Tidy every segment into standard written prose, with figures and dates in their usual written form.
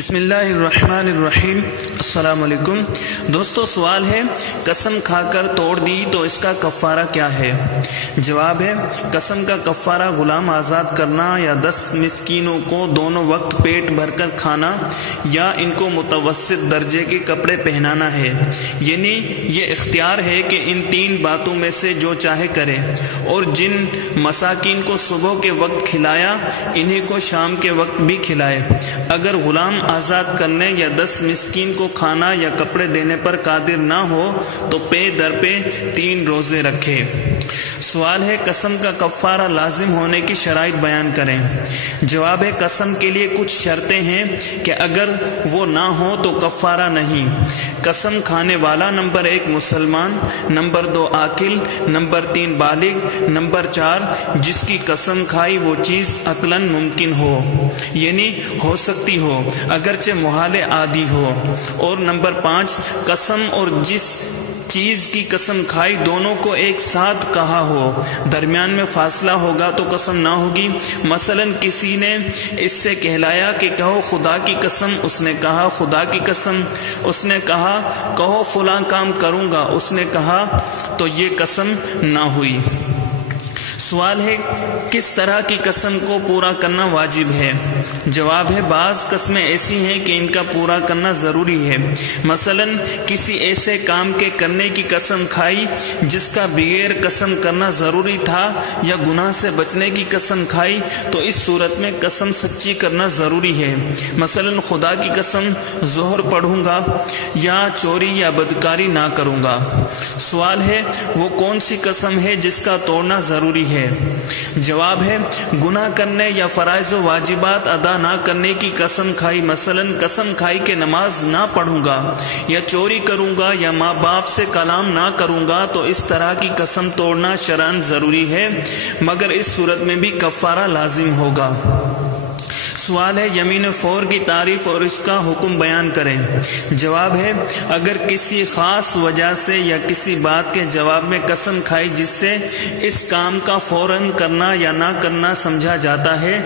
بسم اللہ الرحمن الرحیم۔ السلام علیکم دوستو، سوال ہے قسم کھا کر توڑ دی تو اس کا کفارہ کیا ہے؟ جواب ہے قسم کا کفارہ غلام آزاد کرنا یا 10 مسکینوں کو دونوں وقت پیٹ بھر کر کھانا یا ان کو متوسط درجے کے کپڑے پہنانا ہے، یعنی یہ اختیار ہے کہ ان 3 باتوں میں سے جو چاہے کرے، اور جن مساکین کو صبح کے وقت کھلایا انہیں کو شام کے وقت بھی کھلائے۔ اگر غلام آزاد کرنے یا 10 مسکین کو کھانا یا کپڑے دینے پر قادر نہ ہو تو پے در پے 3 روزے رکھے۔ سوال ہے قسم کا کفارہ لازم ہونے کی شرائط بیان کریں۔ جواب ہے قسم کے لیے کچھ شرطیں ہیں کہ اگر وہ نہ ہو تو کفارہ نہیں۔ قسم کھانے والا نمبر 1 مسلمان، نمبر 2 عاقل، نمبر 3 بالغ، نمبر 4 جس کی قسم کھائی وہ چیز عقلاً ممکن ہو، یعنی ہو سکتی ہو اگرچہ محال عادی ہو، اور نمبر 5 قسم اور جس چیز کی قسم کھائی دونوں کو ایک ساتھ کہا ہو، درمیان میں فاصلہ ہوگا تو قسم نہ ہوگی۔ مثلا کسی نے اس سے کہلایا کہ کہو خدا کی قسم، اس نے کہا خدا کی قسم، اس نے کہا کہو فلاں کام کروں گا، اس نے کہا، تو یہ قسم نہ ہوئی۔ سوال ہے کس طرح کی قسم کو پورا کرنا واجب ہے؟ جواب ہے بعض قسمیں ایسی ہیں کہ ان کا پورا کرنا ضروری ہے۔ مثلا کسی ایسے کام کے کرنے کی قسم کھائی جس کا بغیر قسم کرنا ضروری تھا، یا گناہ سے بچنے کی قسم کھائی تو اس صورت میں قسم سچی کرنا ضروری ہے۔ مثلا خدا کی قسم ظہر پڑھوں گا یا چوری یا بدکاری نہ کروں گا۔ سوال ہے وہ کون سی قسم ہے جس کا توڑنا ضروری ہے؟ جواب ہے گناہ کرنے یا فرائض و واجبات ادا نہ کرنے کی قسم کھائی، مثلا قسم کھائی کہ نماز نہ پڑھوں گا یا چوری کروں گا یا ماں باپ سے کلام نہ کروں گا، تو اس طرح کی قسم توڑنا شرعاً ضروری ہے، مگر اس صورت میں بھی کفارہ لازم ہوگا۔ سوال ہے یمین فور کی تعریف اور اس کا حکم بیان کریں۔ جواب ہے اگر کسی خاص وجہ سے یا کسی بات کے جواب میں قسم کھائی جس سے اس کام کا فوراً کرنا یا نہ کرنا سمجھا جاتا ہے،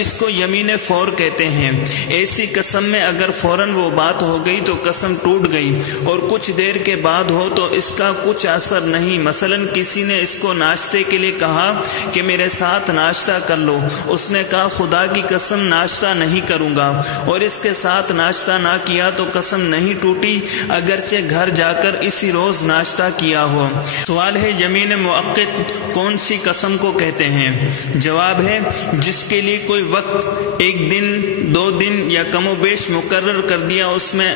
اس کو یمین فور کہتے ہیں۔ ایسی قسم میں اگر فوراً وہ بات ہو گئی تو قسم ٹوٹ گئی، اور کچھ دیر کے بعد ہو تو اس کا کچھ اثر نہیں۔ مثلا کسی نے اس کو ناشتے کے لیے کہا کہ میرے ساتھ ناشتہ کر لو، اس نے کہا خدا کی قسم ناشتہ نہیں کروں گا، اور اس کے ساتھ ناشتہ نہ کیا تو قسم نہیں ٹوٹی اگرچہ گھر جا کر اسی روز ناشتہ کیا ہو۔ سوال ہے یمین موقت کون سی قسم کو کہتے ہیں؟ جواب ہے جس کے لیے کوئی وقت 1 دن 2 دن یا کم و بیش مقرر کر دیا، اس میں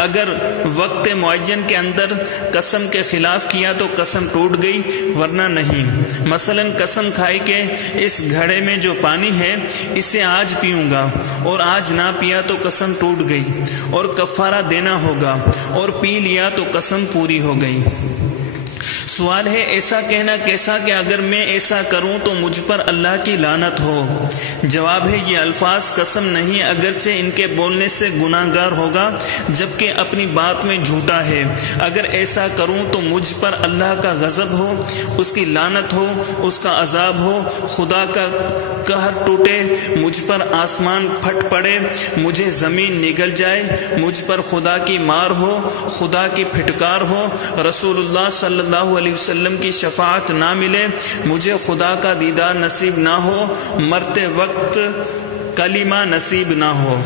اگر وقت معین کے اندر قسم کے خلاف کیا تو قسم ٹوٹ گئی، ورنہ نہیں۔ مثلا قسم کھائی کہ اس گھڑے میں جو پانی ہے اسے آج پیوں گا، اور آج نہ پیا تو قسم ٹوٹ گئی اور کفارہ دینا ہوگا، اور پی لیا تو قسم پوری ہو گئی۔ سوال ہے ایسا کہنا کیسا کہ اگر میں ایسا کروں تو مجھ پر اللہ کی لعنت ہو؟ جواب ہے یہ الفاظ قسم نہیں، اگرچہ ان کے بولنے سے گناہ گار ہوگا جبکہ اپنی بات میں جھوٹا ہے۔ اگر ایسا کروں تو مجھ پر اللہ کا غضب ہو، اس کی لعنت ہو، اس کا عذاب ہو، خدا کا قہر ٹوٹے، مجھ پر آسمان پھٹ پڑے، مجھے زمین نگل جائے، مجھ پر خدا کی مار ہو، خدا کی پھٹکار ہو، رسول اللہ صلی اللہ علیہ وسلم کی شفاعت نہ ملے، مجھے خدا کا دیدار نصیب نہ ہو، مرتے وقت کلمہ نصیب نہ ہو۔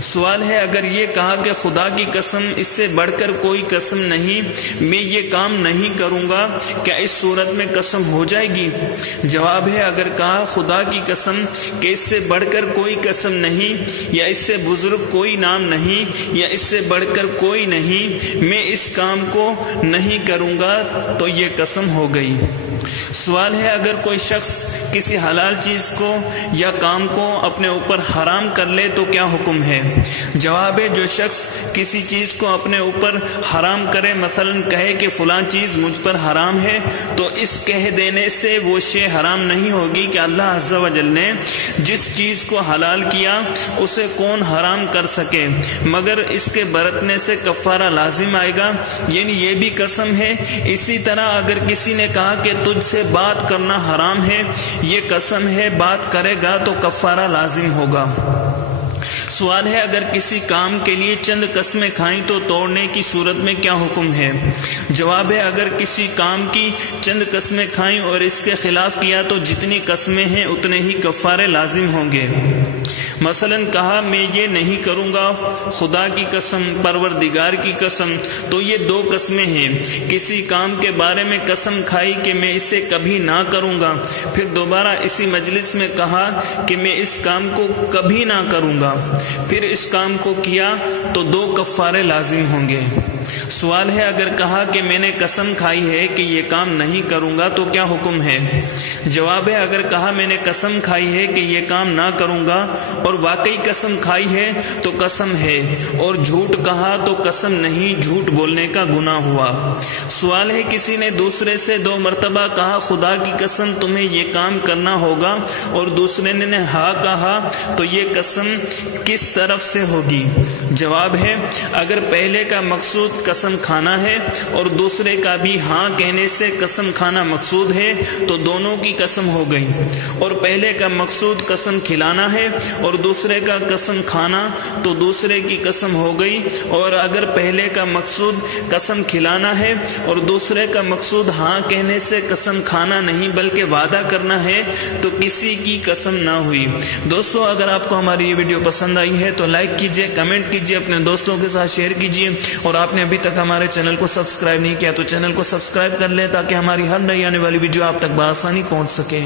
سوال ہے اگر یہ کہا کہ خدا کی قسم اس سے بڑھ کر کوئی قسم نہیں، میں یہ کام نہیں کروں گا، کیا اس صورت میں قسم ہو جائے گی؟ جواب ہے اگر کہا خدا کی قسم کہ اس سے بڑھ کر کوئی قسم نہیں، یا اس سے بزرگ کوئی نام نہیں، یا اس سے بڑھ کر کوئی نہیں، میں اس کام کو نہیں کروں گا، تو یہ قسم ہو گئی۔ سوال ہے اگر کوئی شخص کسی حلال چیز کو یا کام کو اپنے اوپر حرام کر لے تو کیا حکم ہے؟ جواب ہے جو شخص کسی چیز کو اپنے اوپر حرام کرے، مثلا کہے کہ فلاں چیز مجھ پر حرام ہے، تو اس کہہ دینے سے وہ شے حرام نہیں ہوگی کہ اللہ عز و جل نے جس چیز کو حلال کیا اسے کون حرام کر سکے، مگر اس کے برتنے سے کفارہ لازم آئے گا، یعنی یہ بھی قسم ہے۔ اسی طرح اگر کسی نے کہا کہ تجھ سے بات کرنا حرام ہے، یہ قسم ہے، بات کرے گا تو کفارہ لازم ہوگا۔ سوال ہے اگر کسی کام کے لیے چند قسمیں کھائیں تو توڑنے کی صورت میں کیا حکم ہے؟ جواب ہے اگر کسی کام کی چند قسمیں کھائیں اور اس کے خلاف کیا تو جتنی قسمیں ہیں اتنے ہی کفارے لازم ہوں گے۔ مثلا کہا میں یہ نہیں کروں گا، خدا کی قسم، پروردگار کی قسم، تو یہ 2 قسمیں ہیں۔ کسی کام کے بارے میں قسم کھائی کہ میں اسے کبھی نہ کروں گا، پھر دوبارہ اسی مجلس میں کہا کہ میں اس کام کو کبھی نہ کروں گا، پھر اس کام کو کیا تو 2 کفارے لازم ہوں گے۔ سوال ہے اگر کہا کہ میں نے قسم کھائی ہے کہ یہ کام نہیں کروں گا تو کیا حکم ہے؟ جواب ہے اگر کہا میں نے قسم کھائی ہے کہ یہ کام نہ کروں گا اور واقعی قسم کھائی ہے تو قسم ہے، اور جھوٹ کہا تو قسم نہیں، جھوٹ بولنے کا گناہ ہوا۔ سوال ہے کسی نے دوسرے سے 2 مرتبہ کہا خدا کی قسم تمہیں یہ کام کرنا ہوگا اور دوسرے نے ہاں کہا تو یہ قسم کس طرف سے ہوگی؟ جواب ہے اگر پہلے کا مقصود قسم کھانا ہے اور دوسرے کا بھی ہاں کہنے سے قسم کھانا مقصود ہے تو دونوں کی قسم ہو گئی، اور پہلے کا مقصود قسم کھلانا ہے اور دوسرے کا قسم کھانا تو دوسرے کی قسم ہو گئی، اور اگر پہلے کا مقصود قسم کھلانا ہے اور دوسرے کا مقصود ہاں کہنے سے قسم کھانا نہیں بلکہ وعدہ کرنا ہے تو کسی کی قسم نہ ہوئی۔ دوستو اگر آپ کو ہماری یہ ویڈیو پسند آئی ہے تو لائک کیجئے، کمنٹ کیجئے، اپنے دوستوں کے ساتھ شیئر کیجئے، اور آپ نے ابھی تک ہمارے چینل کو سبسکرائب نہیں کیا تو چینل کو سبسکرائب کر لیں تاکہ ہماری ہر نئی آنے والی ویڈیو آپ تک بآسانی پہنچ سکے۔